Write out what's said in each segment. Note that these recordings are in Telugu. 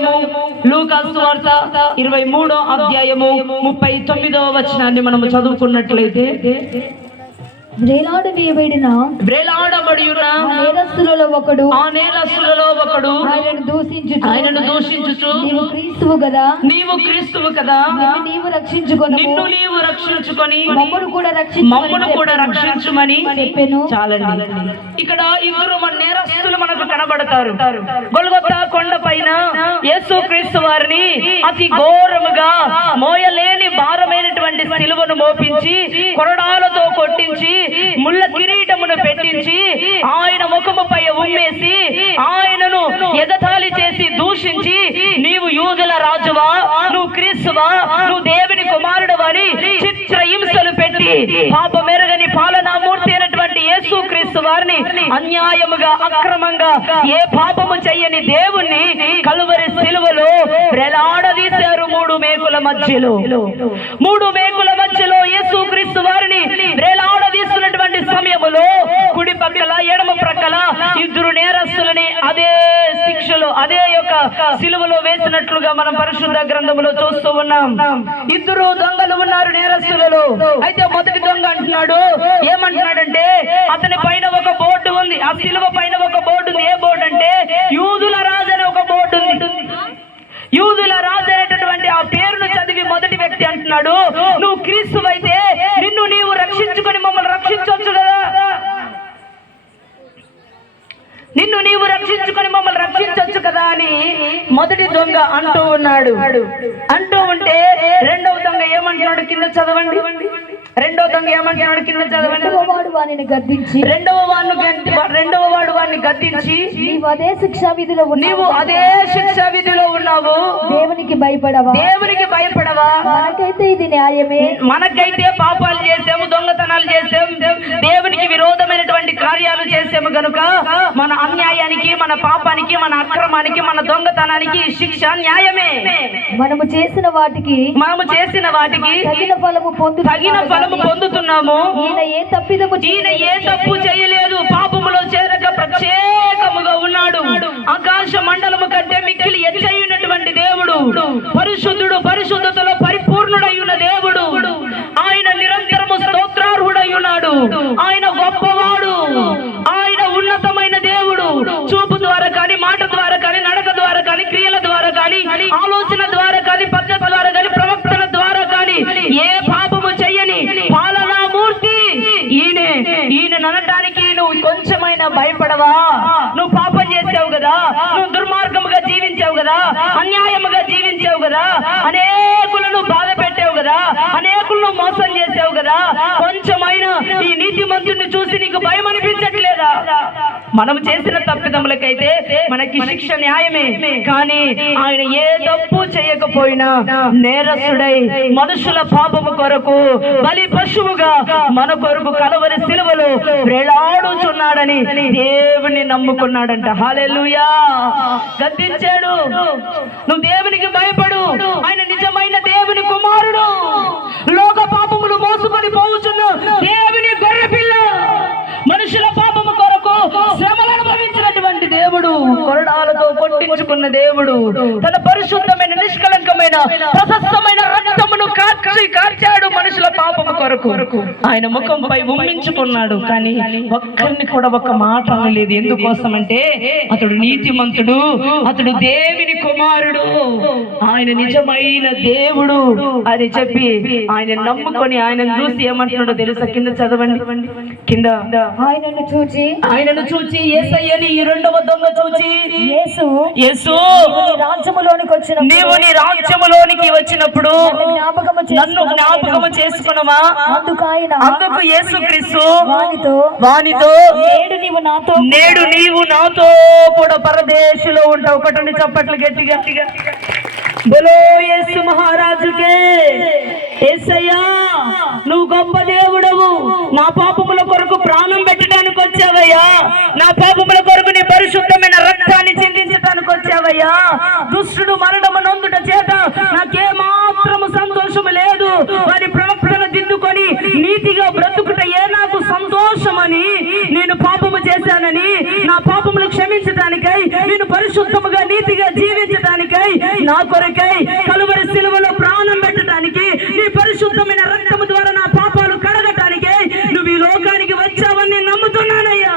అధ్యాయము లూకాసు వార్త ఇరవై మూడో అధ్యాయము ముప్పై తొమ్మిదో వచనాన్ని మనము చదువుకున్నట్లయితే వేలాడ వేయబడిన వేలాడబడి ఉన్న నేరస్తులలో ఒకడు. ఆ నేలస్తులలో ఒకడు. ఆయనను దూషించు ఆయనను దూషించుచు. నీవు క్రీస్తువు కదా. నీవు క్రీస్తువు కదా. నీవు రక్షించుకొను నిన్ను నీవు రక్షించుకొని మమ్మను కూడా మమ్మను కూడా రక్షించమని చెప్పెను. చాలండి. ఇక్కడ ఇద్దరు మన నేరస్తులు మనకు కనబడతారు. గొల్గొత్తా కొండ పైన యేసు క్రీస్తు వారిని అతి ఘోరముగా మోయలేని భారమైనటువంటి సిలువను మోపించి కొరడాలతో కొట్టించి ముళ్ళ కిరీటమును పెట్టించి ఆయన ముఖముపై ఉమ్మేసి ఆయనను ఎగతాళి చేసి దూషించి నీవు యూదుల రాజువా? నువ్వు క్రీస్తువా? నువ్వు దేవుని కుమారుడు అని చిత్ర హింసలు పెట్టి పాప మెరగని పాలనామూర్తి అయినటువంటి యేసు క్రీస్తు వారిని అన్యాయముగా అక్రమంగా ఏ పాపము చెయ్యని దేవుణ్ణి కలువరి సిలువలో వేలాడదీశారు మూడు మేకుల మధ్యలో. మూడు మేకుల మధ్యలో యేసు క్రీస్తు వారిని వేలాడదీస్తున్నటువంటి శిక్షలో కుడి పక్కల ఎడమ ప్రక్కల ఇద్దరు నేరస్తులని అదే శిక్షలో అదే యొక్క సిలువలో వేసినట్లుగా మనం పరిశుద్ధ గ్రంథములో చూస్తూ ఉన్నాం. ఇద్దరు దొంగలు ఉన్నారు నేరస్తులలో. అయితే మొదటి దొంగ అంటున్నాడు ఏమంటున్నాడంటే అతని పైన ఒక బోర్డు ఉంది ఆ సిలువ పైన ఒక బోర్డు ఉంది ఏ బోర్డు అంటే యూదుల రాజు అని ఒక బోర్డు ఉంది యూదుల రాజు అనేటటువంటి ఆ పేరును చదివి మొదటి వ్యక్తి అంటున్నాడు నువ్వు క్రీస్తు అయితే నిన్ను నీవు రక్షించుకొని మమ్మల్ని రక్షించవచ్చు కదా నిన్ను నీవు రక్షించుకొని మమ్మల్ని రక్షించవచ్చు కదా అని మొదటి దొంగ అంటూ ఉన్నాడు అంటూ ఉంటే రెండవ దొంగ ఏమంటున్నాడు? కింద చదవండి. రెండవ దొంగ ఏమంటున్నాడు? కింద చదవండి. వాడు వానిని గద్దించి. రెండవ వాడు రెండవ వాడు వాడిని గద్దించి. నీవు అదే శిక్షా విధిలో నీవు అదే శిక్షా విధిలో ఉన్నావు. దేవునికి భయపడవా? దేవునికి భయపడవా? మనకైతే ఇది న్యాయమే. మనకైతే పాపాలు చేసాము దొంగతనాలు చేసాము. గనుక మన అన్యాయానికి మన పాపానికి మన అక్రమానికి మన దొంగతనానికి శిక్ష న్యాయమే. మనము చేసిన వాటికి మనము చేసిన వాటికి తగిన ఫలము పొందు తగిన ఫలము పొందుతున్నాము. ఈయన ఏ తప్పిదము ఈయన ఏ తప్పు చేయలేదు. పాపములో చేరక ప్రత్యేకముగా ఉన్నాడు. ఆకాశ మండలము కంటే కొంచెమైనా భయపడవా? నువ్వు పాపం చేసావు కదా? నువ్వు దుర్మార్గముగా జీవించావు కదా? అన్యాయముగా జీవించావు కదా? అనేకులను బాధ పెట్టావు కదా? అనేకులను మోసం చేసావు కదా? కొంచెమైనా ఈ నీతి మంత్రుని చూసి నీకు భయం అనిపించట్లేదు మనం చేసిన తప్పిదములకైతే మనకి శిక్ష న్యాయమే. కానీ ఆయన ఏ తప్పు చేయకపోయినా నేరస్తుడై మనుషుల పాపము కొరకు బలి పశువుగా మన కొరకు కలవరి సిలువలు వేలాడుచున్నాడని దేవుని నమ్ముకున్నాడంట. హాలెలుయా గద్దించాడు. నువ్వు దేవునికి భయపడు. ఆయన నిజమైన దేవుని కుమారుడు లోక పాపములు మోసుకొని పోవుచున్న దేవుని గొర్రె పిల్ల మనుషుల పాపము కొరకు శ్రమలు అనుభవించినటువంటి దేవుడు కొట్టించుకున్న దేవుడు. తన పరిశుద్ధమైన నిష్కలంకమైన ప్రశస్తమైన రక్తమును కార్చి కార్చాడు మనుషుల పాపము కొరకు. ఆయన ముఖంపై ఉమ్మించుకున్నాడు కానీ ఒక్కరిని కూడా ఒక మాట అనలేదు. ఎందుకోసం అంటే అతడు నీతిమంతుడు అతడు దేవుని కుమారుడు. ఆయన నిజమైన దేవుడు అని చెప్పి ఆయన నమ్ముకొని ఆయన చూసి ఏమంటున్నాడో తెలుసా? కింద చదవండి. కింద. ఆయనను చూచి. ఆయనను చూచి ఏసయ్యని ఈ రెండవ దొంగ చూచి. యేసు యేసు నీ రాజ్యములోనికి వచ్చిన నీవు నీ రాజ్యములోనికి వచ్చినప్పుడు జ్ఞాపకము నన్ను జ్ఞాపకము చేసుకునమా అందుకు ఆయన అందుకు వానితో వానితో నేడు నీవు నాతో నేడు నీవు నాతో కూడా పరదేశులో ఉంటావు. ఒకటి చప్పట్లు గట్టి గట్టిగా. బలో యేసు మహారాజుకే. యేసయ్యా నువ్వు గొప్ప దేవుడవు. నా పాపముల కొరకు ప్రాణం పెట్టడానికి వచ్చావయ్యా. నా పాపముల కొరకు నీ పరిశుద్ధమైన రక్తాన్ని చిందించడానికి వచ్చావయ్యా. దుష్టుడు మరణము నొందుట చేత నాకేమాత్రము సంతోషము లేదు వారి ప్రవక్తను దిద్దుకొని నీతిగా బ్రతుకుట ఏ నాకు సంతోషమని నేను పాపము చేశానని నా పాపములు క్షమించటానికై నేను పరిశుద్ధముగా నీతిగా జీవించటానికై నా కొరకై కలువరి సిలువలో ప్రాణం పెట్టడానికి నీ పరిశుద్ధమైన రక్తము ద్వారా నా పాపాలు కడగటానికై నువ్వు ఈ లోకానికి వచ్చావని నేను నమ్ముతున్నానయ్యా.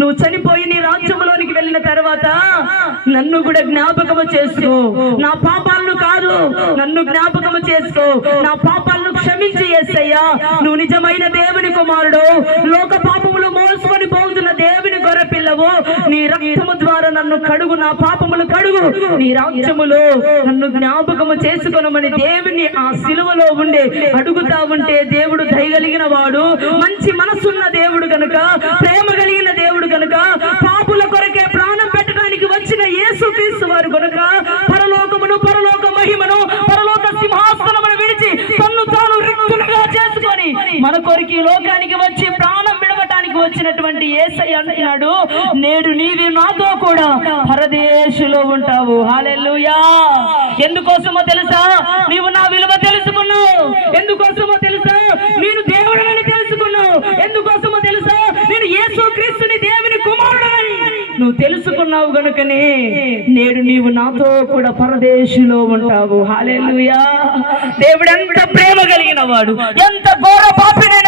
నువ్వు చనిపోయి నీ రాజ్యంలోనికి వెళ్ళిన తర్వాత నన్ను కూడా జ్ఞాపకము చేసుకో. నా పాపాలను కాదు నన్ను జ్ఞాపకము చేసుకో. నా పాపాలను క్షమించి ఏసయ్యా. నువ్వు నిజమైన దేవుని కుమారుడు. లోక పాపములు మోసుకొని పోతున్న నీ రక్తము ద్వారా నన్ను కడుగు నా పాపములు కడుగు. నీ రాజ్యములో నన్ను జ్ఞాపకము చేసుకొనమని దేవుని ఆ సిలువలో ఉండే అడుగుతా ఉంటే దేవుడు దయగలిగిన వాడు. మంచి మనసున్న దేవుడు కనుక ప్రేమ కలిగిన దేవుడు కనుక పాపుల కొరకే ప్రాణం పెట్టడానికి వచ్చిన యేసు యేసుక్రీస్తు వారు కనుక పరలోకమును పరలోక మహిమను పరలోక సింహాసనమును విడిచి తన్ను తాను రిక్తులుగా చేసుకొని మన కొరికి లోకానికి వచ్చి అయినటువంటి ఏసై అంటున్నాడు నేడు నీవి నాతో కూడా పరదేశులో ఉంటావు. హాలెల్లుయా. ఎందుకోసమో తెలుసా? నీవు నా విలువ తెలుసుకున్నావు. ఎందుకోసమో తెలుసా? నేను దేవుడనని తెలుసుకున్నావు. ఎందుకోసమో తెలుసా? నేను యేసు క్రీస్తుని దేవుని కుమారుడనని. నువ్వు తెలుసుకున్నావు గనుకనే నేడు నీవు నాతో కూడా పరదేశులో ఉంటావు. హాలెల్లుయా. దేవుడు ఎంత ప్రేమ కలిగిన వాడు ఎంత ఘోర పాపినైన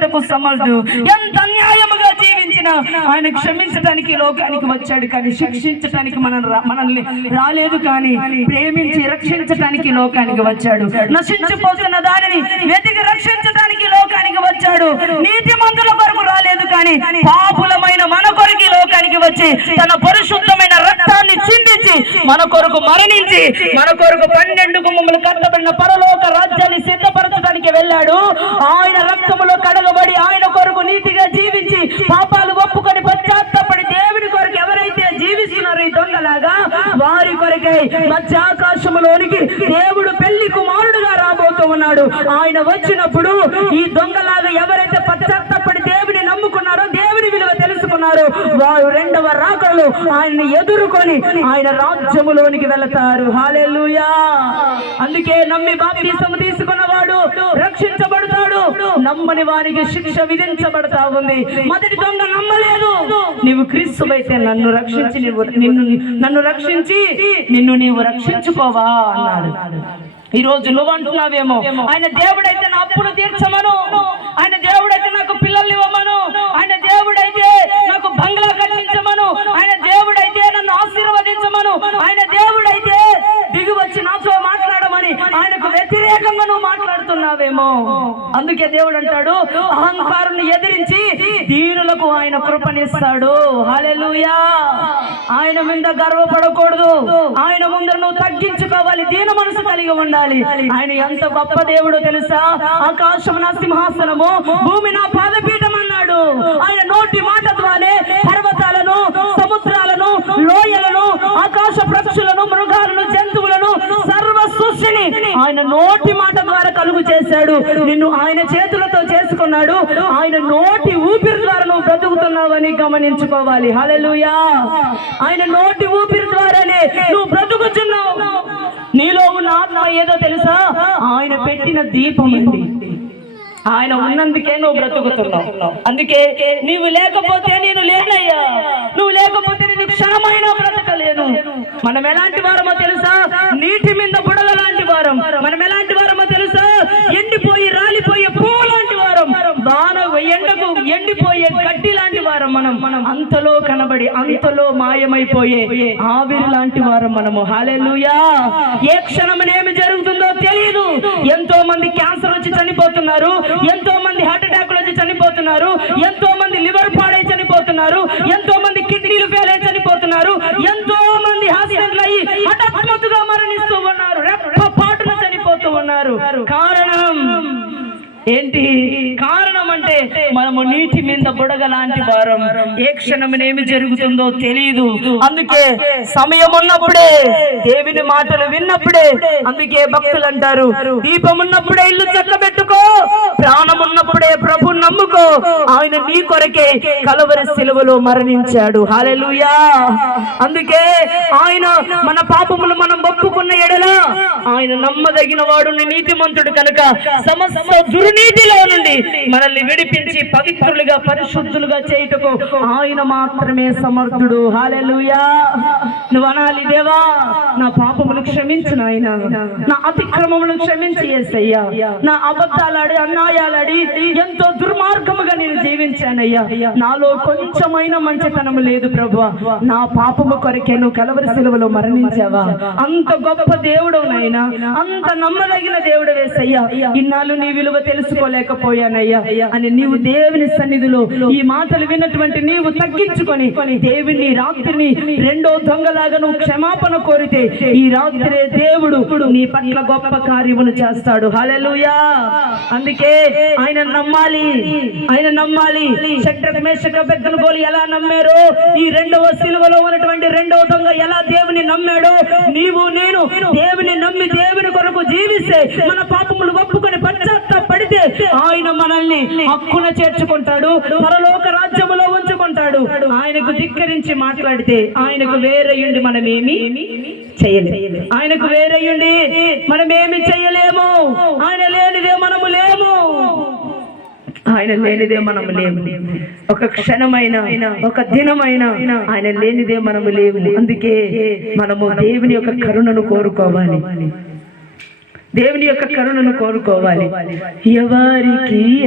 దేవుడు క్షమించటకు సమర్థు. ఎంత అన్యాయముగా జీవించిన ఆయన క్షమించటానికి లోకానికి వచ్చాడు కానీ శిక్షించటానికి మనం మనల్ని రాలేదు కానీ ప్రేమించి రక్షించటానికి లోకానికి వచ్చాడు. నశించిపోతున్న దానిని వెతికి రక్షించటానికి లోకానికి వచ్చాడు. నీతి మంతుల కొరకు రాలేదు కానీ పాపులమైన మన కొరకు లోకానికి వచ్చి తన పరిశుద్ధమైన రక్తాన్ని చిందించి మన కొరకు మరణించి మన కొరకు పన్నెండు గుమ్మములు కట్టబడిన పరలోక రాజ్యాన్ని సిద్ధపరచడానికి వెళ్ళాడు. ఆయన రక్తములో కడగబడి ఆయన కొరకు నీతిగా జీవించి పాపాలు ఒప్పుకొని పశ్చాత్తపడి దేవుని కొరకు ఎవరైతే జీవిస్తున్నారో ఈ దొంగలాగా వారి కొరకై మధ్యాకాశములోనికి దేవుడు పెళ్ళి కుమారుడుగా రాబోతూ ఉన్నాడు. ఆయన వచ్చినప్పుడు ఈ దొంగలాగా ఎవరైతే పశ్చాత్తపడి దేవుని నమ్ముకున్నారో దేవుని విలువ తెలుసుకున్నారో వారు రెండవ రాకలు ఆయన్ని ఎదుర్కొని ఆయన రాజ్యములోనికి వెళతారు. హాలెలూయా అందుకే నమ్మి బాప్తీసం వాడు రక్షించబడతాడు. నమ్మని వారికి శిక్ష విధించబడతా ఉంది. మొదటి దొంగ నమ్మలేదు. నీవు క్రీస్తువైతే నన్ను రక్షించి నీవు నిన్ను నన్ను రక్షించి నిన్ను నీవు రక్షించుకోవా అన్నాడు. ఈ రోజు నువ్వు అంటున్నావేమో ఆయన దేవుడైతే నా అప్పులు తీర్చమను. ఆయన దేవుడైతే నాకు పిల్లల్ని ఇవ్వమను. ఆయన దేవుడైతే నాకు బంగ్లా కట్టించమను. ఆయన దేవుడైతే నన్ను ఆశీర్వదించమను. ఆయన దేవుడైతే దిగి వచ్చి నాతో మాట్లాడమని ఆయనకు వ్యతిరేకంగా నువ్వు మాట్లాడుతున్నావేమో. అందుకే దేవుడు అంటాడు అహంకారుని ఎదిరించి దీనులకు ఆయన కృపనిస్తాడు. హాలెలుయా ఆయన మీద గర్వపడకూడదు. ఆయన ముందర నువ్వు తగ్గించుకోవాలి దీన మనసు కలిగి ఉండాలి. ఆయన ఎంత గొప్ప దేవుడో తెలుసా? ఆకాశం నా సింహాసనము భూమి నా పాదపీఠం అన్నాడు. ఆయన నోటి మాట నోటి మాట ద్వారా కలుగు చేశాడు. నిన్ను ఆయన చేతులతో చేసుకున్నాడు. ఆయన నోటి ఊపిరి ద్వారా నువ్వు బ్రతుకుతున్నావని గమనించుకోవాలి. హలలుయా ఆయన నోటి ఊపిరి ద్వారానే నువ్వు బ్రతుకుతున్నావు నీలో ఉన్న ఆత్మ ఏదో తెలుసా? ఆయన పెట్టిన దీపం అండి. ఆయన ఉన్నందుకే నువ్వు బ్రతుకుతున్నావు. అందుకే నీవు లేకపోతే నేను లేనయ్యా. నువ్వు లేకపోతే నేను క్షణమైన బ్రతకలేను. మనం ఎలాంటి వారమో తెలుసా? నీటి మీద వారం. మనం ఎలాంటి వారమో తెలుసా? ఎండిపోయి రాలిపోయే పువ్వు లాంటి వారం. వాన ఎండకు ఎండిపోయే గడ్డి లాంటి వారం మనం. మనం అంతలో కనబడి అంతలో మాయమైపోయే ఆవిరి లాంటి వారం మనము. హాలెలుయా ఏ క్షణం ఏమి జరుగుతుందో తెలియదు ఎంతో మంది క్యాన్సర్ వచ్చి చనిపోతున్నారు. ఎంతో మంది హార్ట్ అటాక్ వచ్చి చనిపోతున్నారు. ఎంతో మంది లివర్ పాడై చనిపోతున్నారు. ఎంతో మంది కిడ్నీలు ఫెయిల్ అయి చనిపోతున్నారు. ఎంతో ఉన్నారు కారణం ఏంటి? కారణం అంటే మనము నీటి మీద బుడగ లాంటి వారం. ఏ క్షణం ఏమి జరుగుతుందో తెలియదు అందుకే సమయం ఉన్నప్పుడే దేవుని మాటలు విన్నప్పుడే అందుకే భక్తులు అంటారు దీపం ఉన్నప్పుడే ఇల్లు చక్కబెట్టుకో ప్రాణం ఉన్నప్పుడే ప్రభు నమ్ముకో ఆయన నీ కొరకే కలవరి సెలవులో మరణించాడు. హాలెలూయా అందుకే ఆయన మన పాపములు మనం ఒప్పుకున్న ఎడల ఆయన నమ్మదగిన వాడు నీతిమంతుడు కనుక సమస్త దుర్నీతిలో నుండి మనల్ని విడిపించి పవిత్రులుగా పరిశుద్ధులుగా చేయుటకు ఆయన మాత్రమే సమర్థుడు. హాలెలూయా నువ్వు అనాలి దేవా. నా పాపములు క్షమించిన ఆయన నా అతిక్రమములు క్షమించి ఏసయ్యా. నా అబద్ధాలాడి అన్యాయాలాడి ఎంతో దుర్మార్గముగా నేను జీవించానయ్యా. నాలో కొంచెమైన మంచితనము లేదు ప్రభు నా పాపము కొరకే నువ్వు కలవరి సెలవులో మరణించావా? అంత గొప్ప దేవుడు నైనా అంత నమ్మదగిన దేవుడు వేసయ్యా ఇన్నాళ్ళు నీ విలువ తెలుసుకోలేకపోయానయ్యా. అని నీవు దేవుని సన్నిధిలో ఈ మాటలు విన్నటువంటి నీవు తగ్గించుకొని దేవుని రాత్రిని రెండో దొంగలాగా నువ్వు క్షమాపణ కోరితే ఈ రాత్రే దేవుడు నీ పట్ల గొప్ప కార్యములు చేస్తాడు. హల్లెలూయా. అందుకే ఆయన నమ్మాలి. ఆయన నమ్మాలి. శక్తి మేషక గోలు ఎలా నమ్మారు? ఈ రెండవ సిలువలో ఉన్నటువంటి రెండవ దొంగ ఎలా దేవుని నమ్మాడో? నీవు నేను దేవుని నమ్మి దేవుని కొరకు జీవిస్తే మన పాపములు ఒప్పుకొని పడితే ఆయన మనల్ని హక్కున చేర్చుకుంటాడు పరలోక రాజ్యములో ఉంచుకుంటాడు. ఆయనకు ధిక్కరించి మాట్లాడితే ఆయనకు వేరయ్యుండి మనమేమి చేయలేము. ఆయనకు వేరయ్యుండి మనమేమి చేయలేము. ఆయన లేనిదే ఆయన లేనిదే మనం లేము. ఒక క్షణమైన ఒక దినమైన ఆయన లేనిదే మనము లేము. అందుకే మనము దేవుని యొక్క కరుణను కోరుకోవాలి. దేవుని యొక్క కరుణను కోరుకోవాలి. ఎవరికి